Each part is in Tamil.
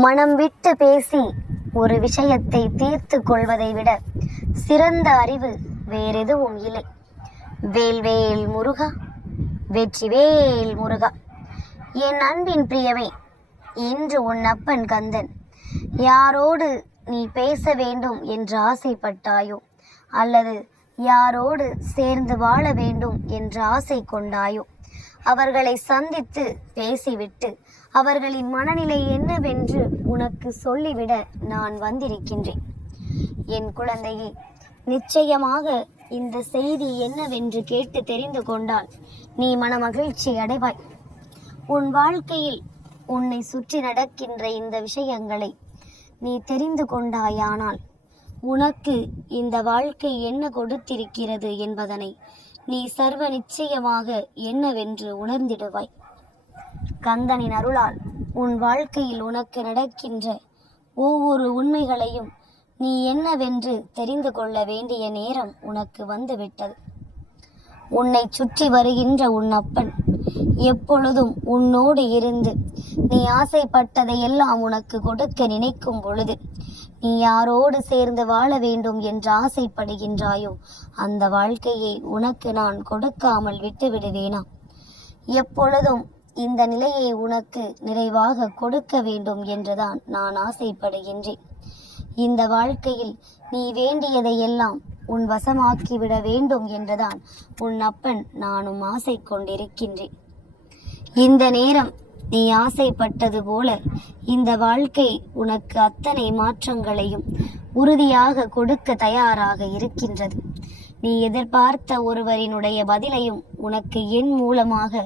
மனம் விட்டு பேசி ஒரு விஷயத்தை தீர்த்து கொள்வதை விட சிறந்த அறிவு வேறெதுவும் இல்லை. வேல்வேல் முருகா, வெற்றிவேல் முருகா. என் அன்பின் பிரியமே, இன்று உன் அப்பன் கந்தன். யாரோடு நீ பேச வேண்டும் என்று ஆசைப்பட்டாயோ, அல்லது யாரோடு சேர்ந்து வாழ வேண்டும் என்று ஆசை கொண்டாயோ, அவர்களை சந்தித்து பேசிவிட்டு அவர்களின் மனநிலை என்னவென்று உனக்கு சொல்லிவிட நான் வந்திருக்கின்றேன். என் குழந்தையே, நிச்சயமாக இந்த செய்தி என்னவென்று கேட்டு தெரிந்து கொண்டால் நீ மனமகிழ்ச்சி அடைவாய். உன் வாழ்க்கையில் உன்னை சுற்றி நடக்கின்ற இந்த விஷயங்களை நீ தெரிந்து கொண்டாயானால் உனக்கு இந்த வாழ்க்கை என்ன கொடுத்திருக்கிறது என்பதனை நீ சர்வ நிச்சயமாக என்னவென்று உணர்ந்திடுவாய். கந்தனின் அருளால் உன் வாழ்க்கையில் உனக்கு நடக்கின்ற ஒவ்வொரு உண்மைகளையும் நீ என்னவென்று தெரிந்து கொள்ள வேண்டிய நேரம் உனக்கு வந்துவிட்டது. உன்னை சுற்றி வருகின்ற உன் அப்பன் எப்பொழுதும் உன்னோடு இருந்து நீ ஆசைப்பட்டதையெல்லாம் உனக்கு கொடுக்க நினைக்கும் பொழுது, நீ யாரோடு சேர்ந்து வாழ வேண்டும் என்று ஆசைப்படுகின்றாயோ அந்த வாழ்க்கையை உனக்கு நான் கொடுக்காமல் விட்டு விடுவேனா? எப்பொழுதும் இந்த நிலையை உனக்கு நிறைவாக கொடுக்க வேண்டும் என்றுதான் நான் ஆசைப்படுகின்றேன். இந்த வாழ்க்கையில் நீ வேண்டியதையெல்லாம் உன் வசமாக்கிவிட வேண்டும் என்றுதான் உன் அப்பன் நானும் ஆசை கொண்டிருக்கின்றேன். இந்த நேரம் நீ ஆசைப்பட்டது போல இந்த வாழ்க்கை உனக்கு அத்தனை மாற்றங்களையும் உறுதியாக கொடுக்க தயாராக இருக்கின்றது. நீ எதிர்பார்த்த ஒருவரினுடைய பதிலையும் உனக்கு என் மூலமாக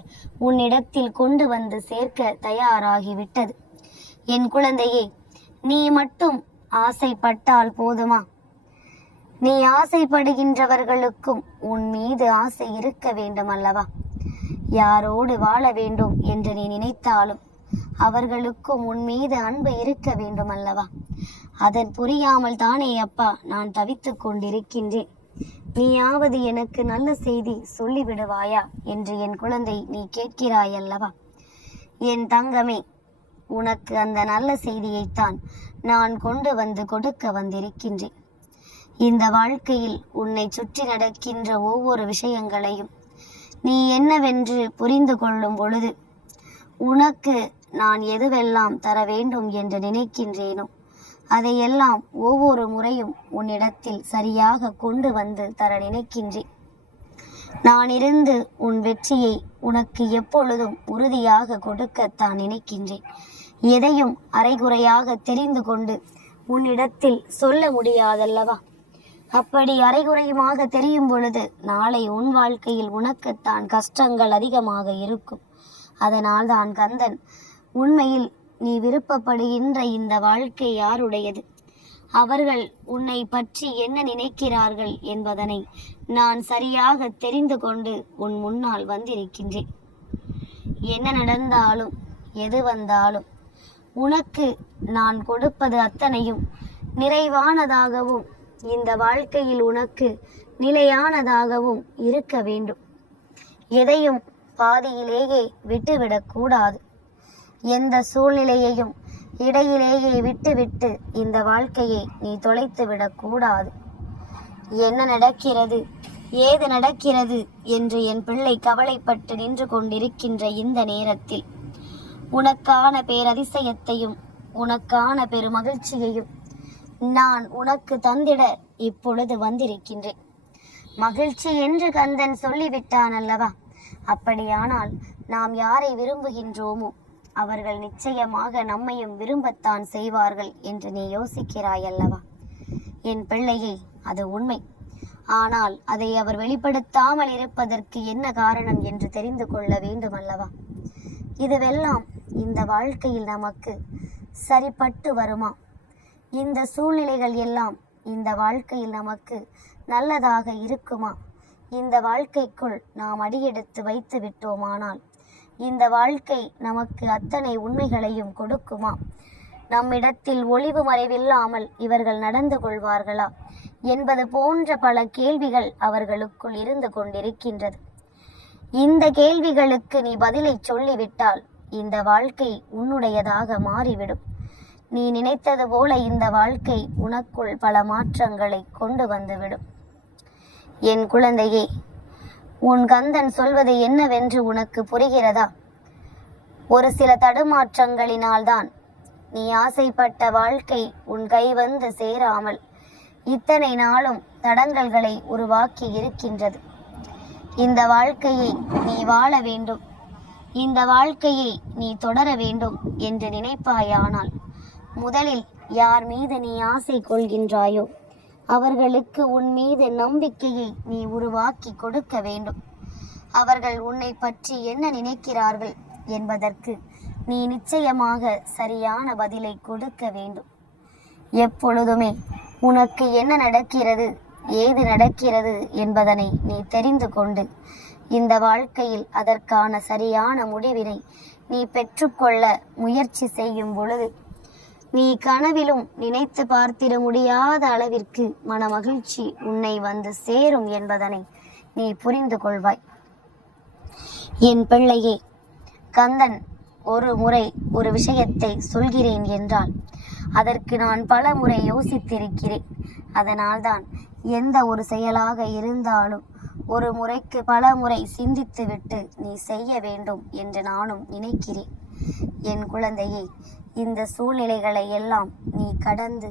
உன்னிடத்தில் கொண்டு வந்து சேர்க்க தயாராகிவிட்டது. என் குழந்தையே, நீ மட்டும் ஆசைப்பட்டால் போதுமா? நீ ஆசைப்படுகின்றவர்களுக்கும் உன் மீது ஆசை இருக்க வேண்டும் அல்லவா? யாரோடு வாழ வேண்டும் என்று நீ நினைத்தாலும் அவர்களுக்கும் உன் மீது அன்பு இருக்க வேண்டும் அல்லவா? அதன் புரியாமல் தானே அப்பா நான் தவித்துக் கொண்டிருக்கின்றேன். நீயாவது எனக்கு நல்ல செய்தி சொல்லிவிடுவாயா என்று என் குழந்தை நீ கேட்கிறாய் அல்லவா? என் தங்கமே, உனக்கு அந்த நல்ல செய்தியைத்தான் நான் கொண்டு வந்து கொடுக்க வந்திருக்கின்றேன். இந்த வாழ்க்கையில் உன்னை சுற்றி நடக்கின்ற ஒவ்வொரு விஷயங்களையும் நீ என்னவென்று புரிந்து கொள்ளும் பொழுது உனக்கு நான் எதுவெல்லாம் தர வேண்டும் என்று நினைக்கின்றேனோ அதையெல்லாம் ஒவ்வொரு முறையும் உன்னிடத்தில் சரியாக கொண்டு வந்து தர நினைக்கின்றேன். நான் இருந்து உன் வெற்றியை உனக்கு எப்பொழுதும் உறுதியாக கொடுக்கத்தான் நினைக்கின்றேன். எதையும் அரைகுறையாக தெரிந்து கொண்டு உன்னிடத்தில் சொல்ல முடியாதல்லவா? அப்படி அரைகுறையுமாக தெரியும் பொழுது நாளை உன் வாழ்க்கையில் உனக்குத்தான் கஷ்டங்கள் அதிகமாக இருக்கும். அதனால் தான் கந்தன், உண்மையில் நீ விருப்பப்படுகின்ற இந்த வாழ்க்கை யாருடையது, அவர்கள் உன்னை பற்றி என்ன நினைக்கிறார்கள் என்பதனை நான் சரியாக தெரிந்து கொண்டு உன் முன்னால் வந்திருக்கின்றேன். என்ன நடந்தாலும் எது வந்தாலும் உனக்கு நான் கொடுப்பது அத்தனையும் நிறைவானதாகவும் இந்த வாழ்க்கையில் உனக்கு நிலையானதாகவும் இருக்க வேண்டும். எதையும் பாதியிலேயே விட்டுவிடக்கூடாது. எந்த சூழ்நிலையையும் இடையிலேயே விட்டுவிட்டு இந்த வாழ்க்கையை நீ தொலைத்து விடக்கூடாது. என்ன நடக்கிறது, ஏது நடக்கிறது என்று என் பிள்ளை கவலைப்பட்டு நின்று கொண்டிருக்கின்ற இந்த நேரத்தில் உனக்கான பேரதிசயத்தையும் உனக்கான பெருமகிழ்ச்சியையும் நான் உனக்கு தந்திட இப்பொழுது வந்திருக்கின்றேன். மகிழ்ச்சி என்று கந்தன் சொல்லிவிட்டான் அல்லவா? அப்படியானால் நாம் யாரை விரும்புகின்றோமோ அவர்கள் நிச்சயமாக நம்மையும் விரும்பத்தான் செய்வார்கள் என்று நீ யோசிக்கிறாய் அல்லவா? என் பிள்ளையே, அது உண்மை. ஆனால் அதை அவர் வெளிப்படுத்தாமல் இருப்பதற்கு என்ன காரணம் என்று தெரிந்து கொள்ள வேண்டும் அல்லவா? இதுவெல்லாம் இந்த வாழ்க்கையில் நமக்கு சரிப்பட்டு வருமா? இந்த சூழ்நிலைகள் எல்லாம் இந்த வாழ்க்கையில் நமக்கு நல்லதாக இருக்குமா? இந்த வாழ்க்கைக்குள் நாம் அடியெடுத்து வைத்து விட்டோமானால் இந்த வாழ்க்கை நமக்கு அத்தனை உண்மைகளையும் கொடுக்குமா? நம்மிடத்தில் ஒளிவு மறைவில்லாமல் இவர்கள் நடந்து கொள்வார்களா என்பது போன்ற பல கேள்விகள் அவர்களுக்குள் இருந்து கொண்டிருக்கின்றது. இந்த கேள்விகளுக்கு நீ பதிலை சொல்லிவிட்டால் இந்த வாழ்க்கை உன்னுடையதாக மாறிவிடும். நீ நினைத்தது போல இந்த வாழ்க்கை உனக்குள் பல மாற்றங்களை கொண்டு வந்துவிடும். என் குழந்தையே, உன் கந்தன் சொல்வது என்னவென்று உனக்கு புரிகிறதா? ஒரு சில தடுமாற்றங்களினால்தான் நீ ஆசைப்பட்ட வாழ்க்கை உன் கை வந்து சேராமல் இத்தனை நாளும் தடங்கல்களை உருவாக்கி இருக்கின்றது. இந்த வாழ்க்கையை நீ வாழ வேண்டும், இந்த வாழ்க்கையை நீ தொடர வேண்டும் என்று நினைப்பாயானால் முதலில் யார் மீது நீ ஆசை கொள்கின்றாயோ அவர்களுக்கு உன் மீது நம்பிக்கையை நீ உருவாக்கி கொடுக்க வேண்டும். அவர்கள் உன்னை பற்றி என்ன நினைக்கிறார்கள் என்பதற்கு நீ நிச்சயமாக சரியான பதிலை கொடுக்க வேண்டும். எப்பொழுதுமே உனக்கு என்ன நடக்கிறது, ஏது நடக்கிறது என்பதனை நீ தெரிந்து கொண்டு இந்த வாழ்க்கையில் அதற்கான சரியான முடிவினை நீ பெற்றுக்கொள்ள முயற்சி செய்யும் பொழுது நீ கனவிலும் நினைத்து பார்த்திட முடியாத அளவிற்கு மனமகிழ்ச்சி உன்னை வந்து சேரும் என்பதனை நீ புரிந்து கொள்வாய். என் பிள்ளையே, கந்தன் ஒரு முறை ஒரு விஷயத்தை சொல்கிறேன் என்றால் அதற்கு நான் பல முறை யோசித்திருக்கிறேன். அதனால்தான் எந்த ஒரு செயலாக இருந்தாலும் ஒரு முறைக்கு பல முறை சிந்தித்துவிட்டு நீ செய்ய வேண்டும் என்று நானும் நினைக்கிறேன். என் குழந்தையே, இந்த சூழ்நிலைகளை எல்லாம் நீ கடந்து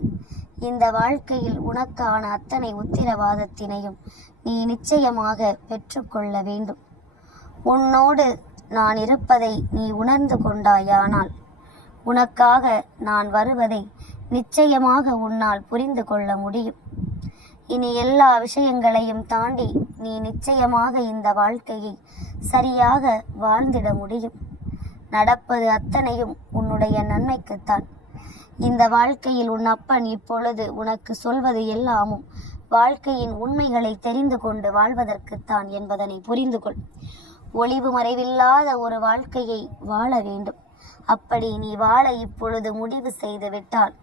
இந்த வாழ்க்கையில் உனக்கான அத்தனை உத்திரவாதத்தினையும் நீ நிச்சயமாக பெற்றுக்கொள்ள வேண்டும். உன்னோடு நான் இருப்பதை நீ உணர்ந்து கொண்டாயானால் உனக்காக நான் வருவதை நிச்சயமாக உன்னால் புரிந்து கொள்ள முடியும். இனி எல்லா விஷயங்களையும் தாண்டி நீ நிச்சயமாக இந்த வாழ்க்கையை சரியாக வாழ்ந்திட முடியும். நடப்பது அத்தனையும் உன்னுடைய நன்மைக்குத்தான். இந்த வாழ்க்கையில் உன் அப்பன் இப்பொழுது உனக்கு சொல்வது எல்லாமும் வாழ்க்கையின் உண்மைகளை தெரிந்து கொண்டு வாழ்வதற்குத்தான் என்பதனை புரிந்து கொள். ஒளிவு மறைவில்லாத ஒரு வாழ்க்கையை வாழ வேண்டும். அப்படி நீ வாழ இப்பொழுது முடிவு செய்து விட்டால்,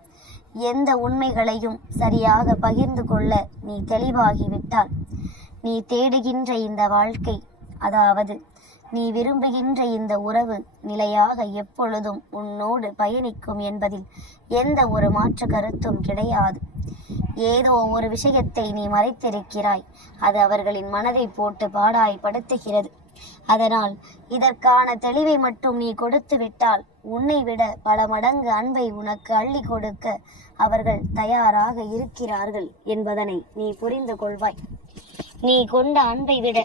எந்த உண்மைகளையும் சரியாக பகிர்ந்து கொள்ள நீ தெளிவாகிவிட்டால், நீ தேடுகின்ற இந்த வாழ்க்கை, அதாவது நீ விரும்புகின்ற இந்த உறவு நிலையாக எப்பொழுதும் உன்னோடு பயணிக்கும் என்பதில் எந்த ஒரு மாற்று கருத்தும் கிடையாது. ஏதோ ஒரு விஷயத்தை நீ மறைத்திருக்கிறாய், அது அவர்களின் மனதை போட்டு பாடாய்படுத்துகிறது. அதனால் இதற்கான தெளிவை மட்டும் நீ கொடுத்து விட்டால் உன்னை விட பல மடங்கு அன்பை உனக்கு அள்ளி கொடுக்க அவர்கள் தயாராக இருக்கிறார்கள் என்பதனை நீ புரிந்து கொள்வாய். நீ கொண்ட அன்பை விட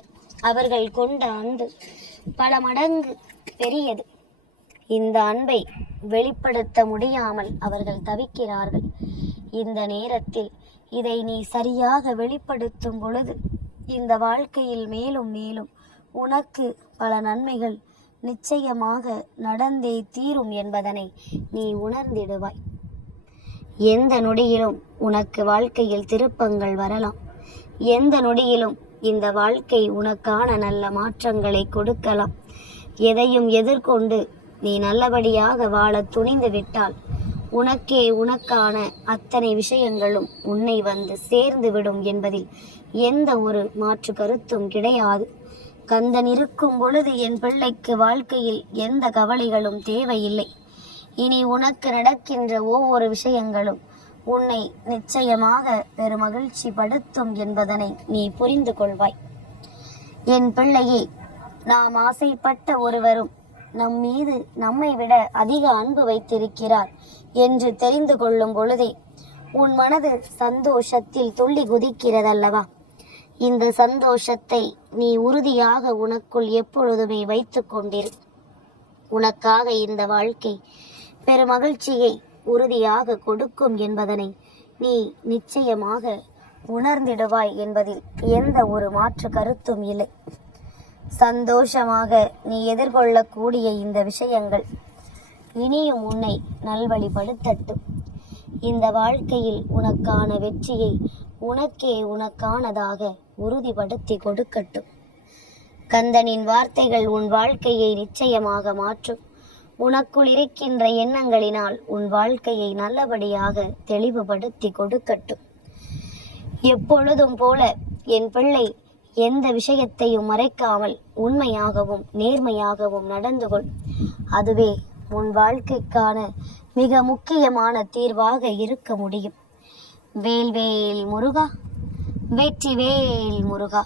அவர்கள் கொண்ட அன்பு பல மடங்கு பெரியது. இந்த அன்பை வெளிப்படுத்த முடியாமல் அவர்கள் தவிக்கிறார்கள். இந்த நேரத்தில் இதை நீ சரியாக வெளிப்படுத்தும் பொழுது இந்த வாழ்க்கையில் மேலும் மேலும் உனக்கு பல நன்மைகள் நிச்சயமாக நடந்தே தீரும் என்பதனை நீ உணர்ந்திடுவாய். எந்த நொடியிலும் உனக்கு வாழ்க்கையில் திருப்பங்கள் வரலாம். எந்த நொடியிலும் இந்த வாழ்க்கை உனக்கான நல்ல மாற்றங்களை கொடுக்கலாம். எதையும் எதிர்கொண்டு நீ நல்லபடியாக வாழ துணிந்து விட்டால் உனக்கே உனக்கான அத்தனை விஷயங்களும் உன்னை வந்து சேர்ந்து விடும் என்பதில் எந்த ஒரு மாற்று கருத்தும் கிடையாது. கந்தன் இருக்கும் பொழுது என் பிள்ளைக்கு வாழ்க்கையில் எந்த கவலைகளும் தேவையில்லை. இனி உனக்கு நடக்கின்ற ஒவ்வொரு விஷயங்களும் உன்னை நிச்சயமாக பெருமகிழ்ச்சி படுத்தும் என்பதனை நீ புரிந்து கொள்வாய். என் பிள்ளையே, நாம் ஆசைப்பட்ட ஒருவரும் நம் மீது நம்மை விட அதிக அன்பு வைத்திருக்கிறார் என்று தெரிந்து கொள்ளும் பொழுதே உன் மனது சந்தோஷத்தில் துள்ளி குதிக்கிறதல்லவா? இந்த சந்தோஷத்தை நீ உறுதியாக உனக்குள் எப்பொழுதுமே வைத்து கொண்டிரு. உனக்காக இந்த வாழ்க்கை பெருமகிழ்ச்சியை உறுதியாக கொடுக்கும் என்பதனை நீ நிச்சயமாக உணர்ந்திடுவாய் என்பதில் எந்த ஒரு மாற்று கருத்தும் இல்லை. சந்தோஷமாக நீ எதிர்கொள்ளக்கூடிய இந்த விஷயங்கள் இனியும் உன்னை நல்வழிப்படுத்தட்டும். இந்த வாழ்க்கையில் உனக்கான வெற்றியை உனக்கே உனக்கானதாக உறுதிப்படுத்தி கொடுக்கட்டும். கந்தனின் வார்த்தைகள் உன் வாழ்க்கையை நிச்சயமாக மாற்றும். உனக்குள் இருக்கின்ற எண்ணங்களினால் உன் வாழ்க்கையை நல்லபடியாக தெளிவுபடுத்தி கொடுக்கட்டும். எப்பொழுதும் போல என் பிள்ளை எந்த விஷயத்தையும் மறைக்காமல் உண்மையாகவும் நேர்மையாகவும் நடந்து கொள். அதுவே உன் வாழ்க்கைக்கான மிக முக்கியமான தீர்வாக இருக்க முடியும். வேல்வேல் முருகா, வெற்றிவேல் முருகா.